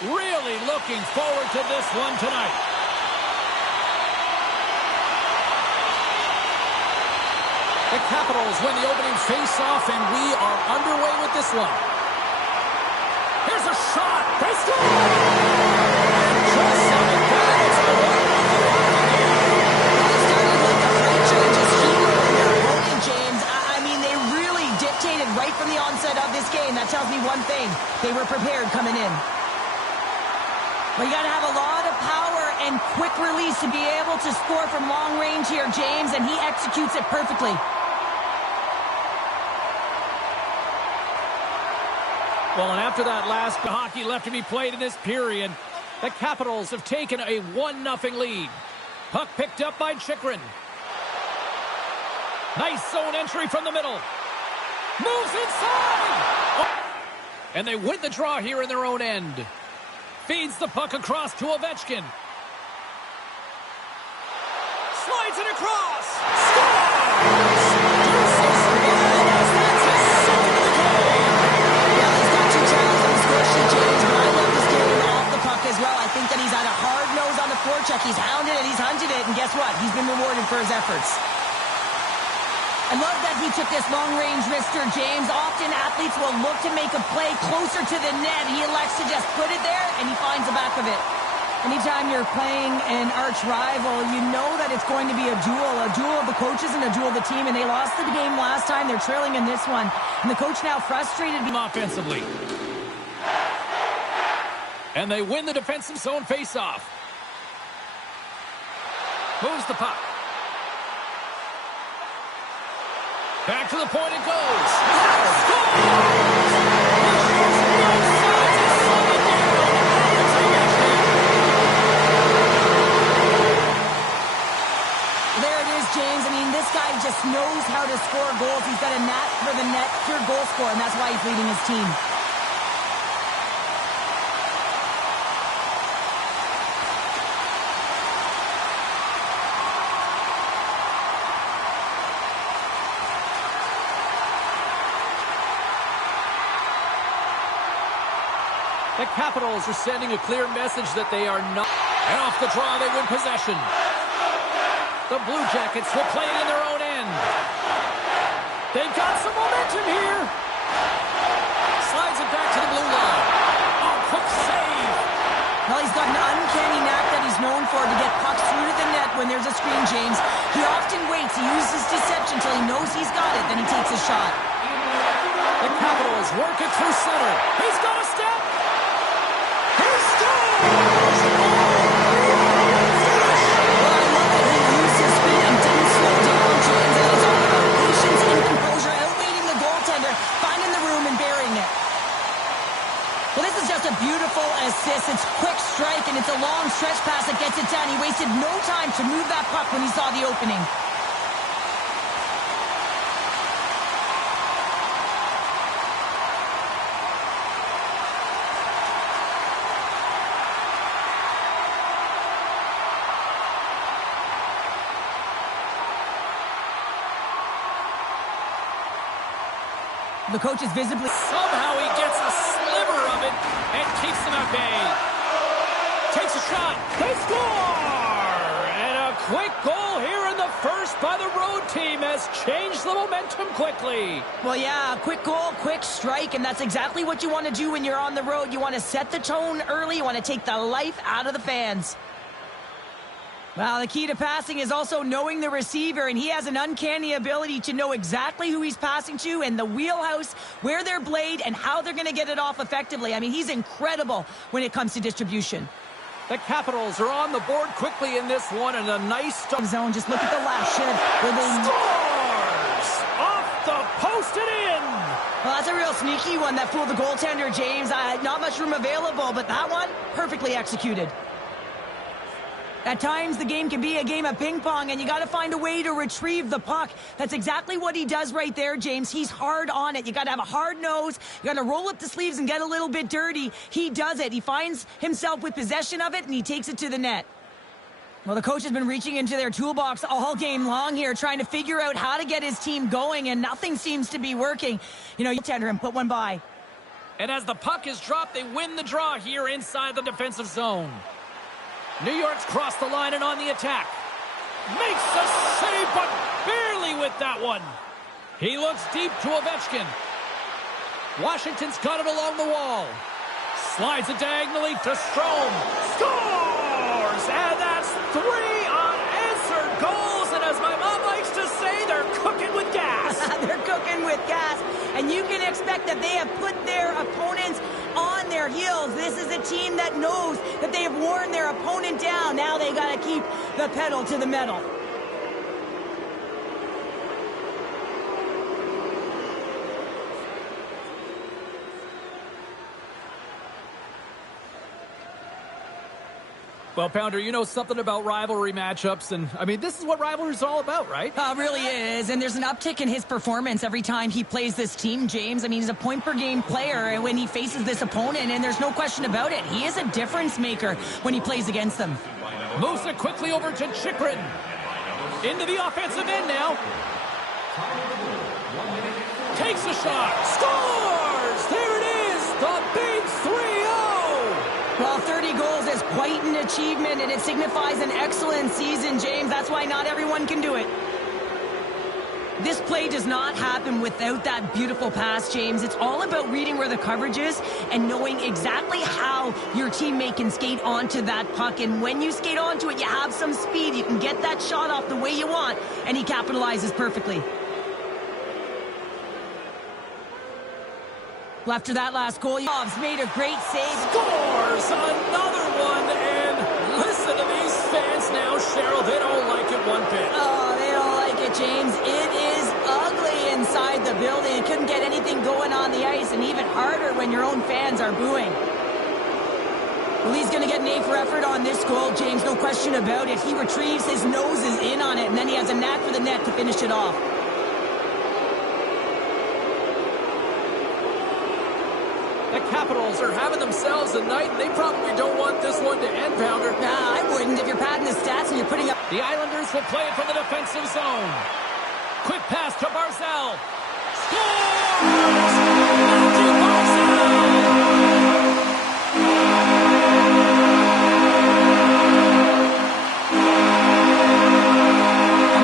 Really looking forward to this one tonight. The Capitals win the opening face-off, and we are underway with this one. Here's a shot. They score! And just like that, it's a 1-0 started like a franchise just steamrolling their opponent, James. I mean, they really dictated right from the onset of this game. That tells me one thing. They were prepared coming in. But you got to have a lot of power and quick release to be able to score from long range here, James, and he executes it perfectly. Well, and after that last hockey left to be played in this period, the Capitals have taken a 1-0 lead. Puck picked up by Chychrun. Nice zone entry from the middle. Moves inside! Oh. And they win the draw here in their own end. Feeds the puck across to Ovechkin. Slides it across. Scores! Check. He's hounded it, he's hunted it, and guess what? He's been rewarded for his efforts. I love that he took this long-range Mr. James. Often athletes will look to make a play closer to the net. He elects to just put it there, and he finds the back of it. Anytime you're playing an arch rival, you know that it's going to be a duel of the coaches and a duel of the team, and they lost the game last time. They're trailing in this one, and the coach now frustrated offensively. And they win the defensive zone face-off. Moves the puck. Back to the point it goes. There it is, James. I mean, this guy just knows how to score goals. He's got a knack for the net, pure goal scorer, and that's why he's leading his team. The Capitals are sending a clear message that they are not. And off the draw, they win possession. The Blue Jackets will play it in their own end. They've got some momentum here. Slides it back to the blue line. Oh, quick save. Well, he's got an uncanny knack that he's known for to get pucks through to the net when there's a screen, James. He often waits. He uses deception until he knows he's got it. Then he takes a shot. The Capitals work it through center. He's got a step. Beautiful assist. It's quick strike, and it's a long stretch pass that gets it done. He wasted no time to move that puck when he saw the opening. The coach is visibly... Somehow he gets a sliver of it and keeps them at bay. Takes a shot. They score! And a quick goal here in the first by the road team has changed the momentum quickly. Well, yeah, quick goal, quick strike, and that's exactly what you want to do when you're on the road. You want to set the tone early. You want to take the life out of the fans. Well, the key to passing is also knowing the receiver, and he has an uncanny ability to know exactly who he's passing to and the wheelhouse, where they're blade, and how they're going to get it off effectively. I mean, he's incredible when it comes to distribution. The Capitals are on the board quickly in this one, and a nice start. Zone, just look at the last shift. Scores! Off the post and in! Well, that's a real sneaky one that fooled the goaltender, James. Not much room available, but that one, perfectly executed. At times, the game can be a game of ping pong, and you got to find a way to retrieve the puck. That's exactly what he does right there, James. He's hard on it. You got to have a hard nose. You got to roll up the sleeves and get a little bit dirty. He does it. He finds himself with possession of it, and he takes it to the net. Well, the coach has been reaching into their toolbox all game long here, trying to figure out how to get his team going, and nothing seems to be working. You know, you tender him, put one by. And as the puck is dropped, they win the draw here inside the defensive zone. New York's crossed the line and on the attack. Makes the save, but barely with that one. He looks deep to Ovechkin. Washington's got it along the wall. Slides it diagonally to Strome. Scores! And that's 3 unanswered goals. And as my mom likes to say, they're cooking with gas. They're cooking with gas. And you can expect that they have put their opponents on their heels. This is a team that knows that they have worn their opponent down. Now they got to keep the pedal to the metal. Well, Pounder, you know something about rivalry matchups, and, I mean, this is what rivalry's all about, right? Really is, and there's an uptick in his performance every time he plays this team, James. I mean, he's a point-per-game player when he faces this opponent, and there's no question about it. He is a difference maker when he plays against them. Moves it quickly over to Chychrun. Into the offensive end now. Takes a shot. Scores! There it is! The big 3-0! Well, 30 goals is quite an achievement, and it signifies an excellent season, James. That's why not everyone can do it. This play does not happen without that beautiful pass, James. It's all about reading where the coverage is and knowing exactly how your teammate can skate onto that puck. And when you skate onto it, you have some speed. You can get that shot off the way you want, and he capitalizes perfectly. Well, after that last goal, Yov's made a great save. Scores another one, and listen to these fans now, Cheryl. They don't like it one bit. Oh, they don't like it, James. It is ugly inside the building. You couldn't get anything going on the ice, and even harder when your own fans are booing. Well, he's going to get an A for effort on this goal, James. No question about it. He retrieves his noses in on it, and then he has a knack for the net to finish it off. The Capitals are having themselves a night, and they probably don't want this one to end, Pounder. Nah, I wouldn't if you're padding the stats and you're putting up... The Islanders will play it from the defensive zone. Quick pass to Barzal. Scores! Matthew Barzal!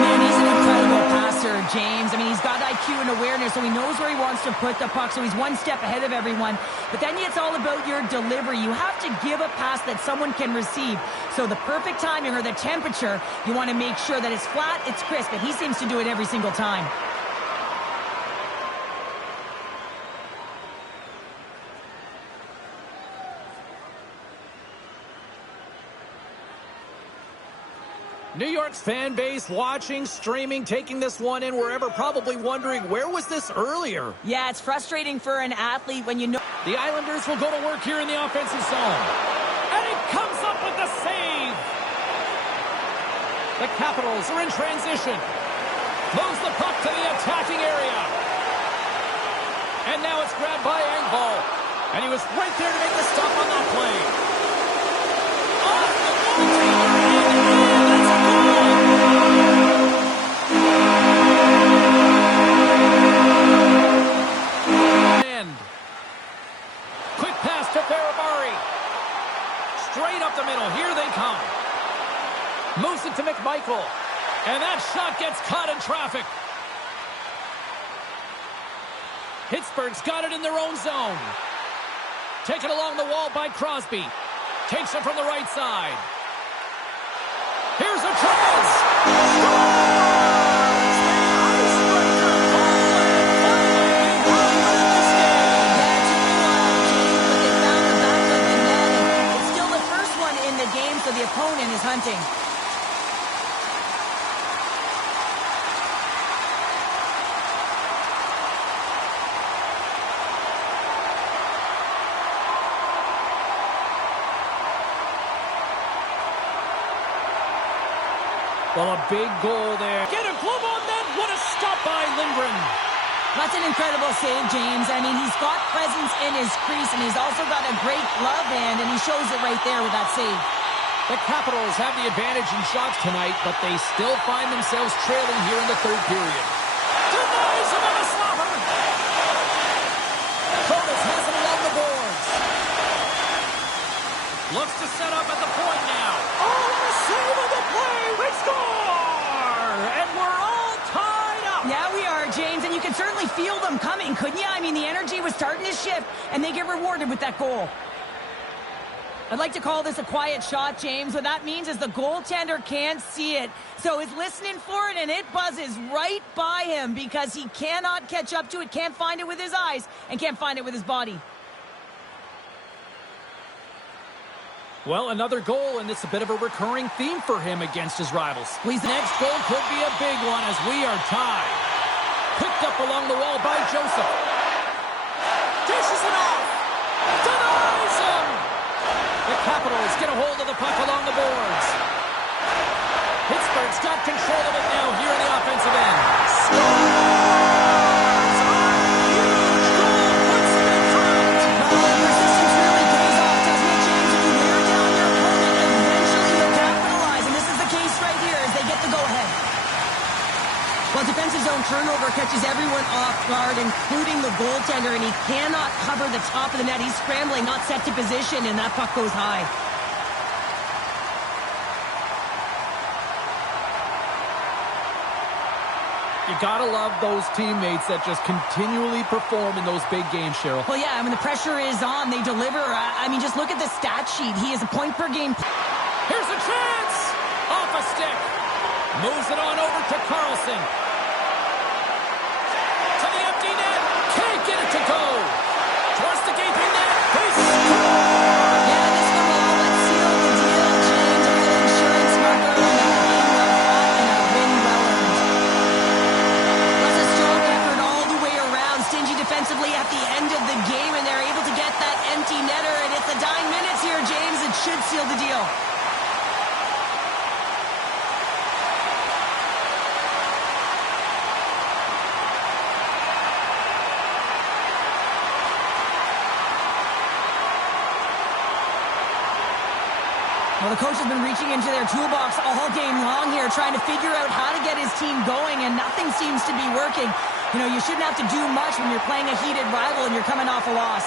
Man, he's an incredible passer, James. I mean, he's got IQ and awareness, so he knows where he wants to put the puck, so he's one step ahead of everyone. But then it's all about your delivery. You have to give a pass that someone can receive. So the perfect timing or the temperature, you want to make sure that it's flat, it's crisp, and he seems to do it every single time. New York's fan base watching, streaming, taking this one in wherever, probably wondering, where was this earlier? Yeah, it's frustrating for an athlete when you know... The Islanders will go to work here in the offensive zone. And it comes up with the save! The Capitals are in transition. Moves the puck to the attacking area. And now it's grabbed by Engvall. And he was right there to make the stop on that play. Off the goaltender, and that's a goal! And quick pass to Ferrabari. Straight up the middle. Here they come. Moves it to McMichael. And that shot gets caught in traffic. Pittsburgh's got it in their own zone. Taken along the wall by Crosby. Takes it from the right side. Here's a chance. It's still the first one in the game, so the opponent is hunting. Well, a big goal there. Get a glove on that. What a stop by Lindgren. That's an incredible save, James. I mean, he's got presence in his crease, and he's also got a great glove hand, and he shows it right there with that save. The Capitals have the advantage in shots tonight, but they still find themselves trailing here in the third period. Denies him on a slapper. Protas has it along the Looks to set up at the point now. Oh, what a save of the play. We score! And we're all tied up. Yeah, we are, James, and you can certainly feel them coming, couldn't you? I mean, the energy was starting to shift, and they get rewarded with that goal. I'd like to call this a quiet shot, James. What that means is the goaltender can't see it. So he's listening for it, and it buzzes right by him because he cannot catch up to it, can't find it with his eyes, and can't find it with his body. Well, another goal, and it's a bit of a recurring theme for him against his rivals. The next goal could be a big one as we are tied. Picked up along the wall by Joseph. Dishes it off. Denies him. The Capitals get a hold of the puck along the boards. Pittsburgh's got control of it now here in the offensive end. Scores! A huge goal puts them in front. Persistence really pays off, doesn't it, James? If you wear down your opponent, eventually you'll capitalize. And this is the case right here as they get the go-ahead. Well, defensive zone turnover catches everyone off guard, including the goaltender, and he cannot cover the top of the net. He's scrambling, not set to position, and that puck goes high. You gotta love those teammates that just continually perform in those big games, Cheryl. Well, yeah, I mean, the pressure is on. They deliver. I mean, just look at the stat sheet. He is a point-per-game. Here's a chance! Off a stick. Moves it on over to Carlson. To the empty net. Can't get it to go. Towards the gaping net. They score! Yeah, this one will all but seal the deal, James. A good insurance marker on a game well fought and a win well earned. That's a strong effort all the way around. Stingy defensively at the end of the game, and they're able to get that empty netter, and it's the dying minutes here, James. It should seal the deal. Well, the coach has been reaching into their toolbox all game long here, trying to figure out how to get his team going, and nothing seems to be working. You know, you shouldn't have to do much when you're playing a heated rival and you're coming off a loss.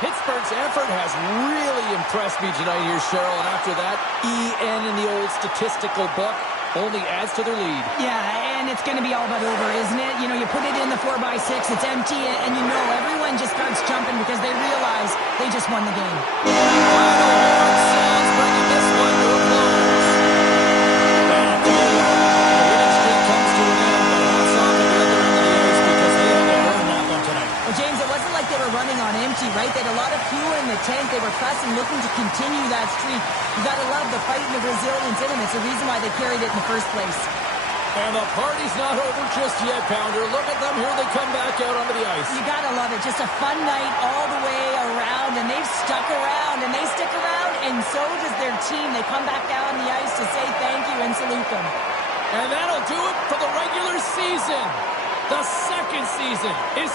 Pittsburgh's effort has really impressed me tonight here, Cheryl, and after that, EN in the old statistical book only adds to their lead. Yeah, and it's going to be all but over, isn't it? You know, you put it in the 4x6, it's empty, and you know everyone just starts jumping because they realize they just won the game. Final horn sounds, bringing this one to a close. And the winning streak comes to an end, but hats off at the other end of the ice because they had to earn that one tonight. Well, James, it wasn't like they were running on empty, right? They had a lot of fuel in the tank. They were pressing, looking to continue that streak. You got to love the fight and the resilience in them. It's the reason why they carried it in the first place. And the party's not over just yet, Pounder. Look at them. Here they come back out onto the ice. You got to love it. Just a fun night all the way around, and they've stuck around, and they stick around, and so does their team. They come back down on the ice to say thank you and salute them. And that'll do it for the regular season. The second season is